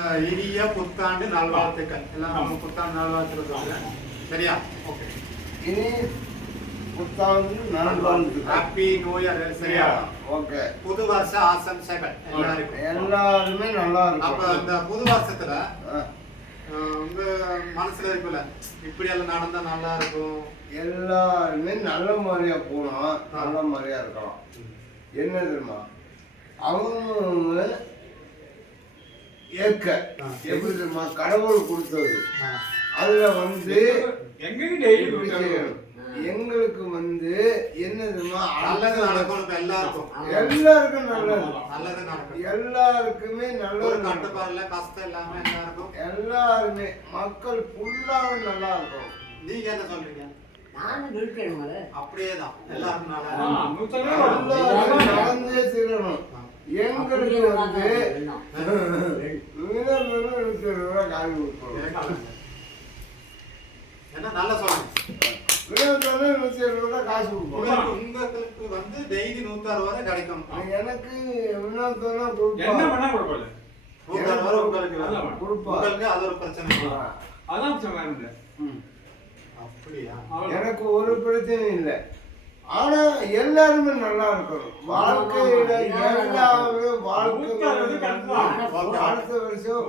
இனிய புத்தாண்டு நல்வாழ்த்துக்கள். எல்லாம் நம்ம புத்தாண்டு நல்வாழ்த்துக்கள் சொல்லுங்க. சரியா? ஓகே. இனி புத்தாண்டு நல்வாழ்த்துக்கள். Happy new year. சரியா? ஓகே. புது வருஷ ஆசம்சைகள் எல்லாருமே நல்லா இருக்கும். அப்ப இந்த புது வருஷத்துல உங்க மனசுல இருக்குல்ல, இப்படி எல்லாம் நடந்தா நல்லா இருக்கும். எல்லாருமே நல்ல மாதிரியா போகலாம், நல்ல மாதிரியா இருக்கலாம். என்ன தெரியுமா, அவங்க ஏற்க எப்படி தெரியுமா, கடவுள் கொடுத்தது. அதுல வந்து எங்களுக்கு வந்து என்ன தெரியுமா, நல்லது நடக்கும். எல்லாருக்கும் நல்லது, நல்லது நடக்கும். எல்லாருக்குமே நல்லது. கட்டுப்பாடுல கஷ்டம் இல்லாம எல்லாருக்கும், எல்லாருமே மக்கள் ஃபுல்லாவே நல்லா இருக்கும். நீங்க என்ன சொல்றீங்க? அப்படியேதான் எல்லாருக்கும் நடந்தே தீரணும். எங்களுக்கு வந்து காவி கொடுக்கணும். என்ன நல்லா சொல்லுங்க. காசு கொடுக்கணும். உங்களுக்கு வந்து டெய்லி 160 வரை கிடைக்கும். எனக்கு உங்களுக்கு அது ஒரு பிரச்சனை. அப்படியா? எனக்கு ஒரு பிரச்சனையும் இல்லை. ஆனா எல்லாருமே நல்லா இருக்கணும். வாழ்க்கையில எல்லாமே வாழ்க்கை அடுத்த வருஷம்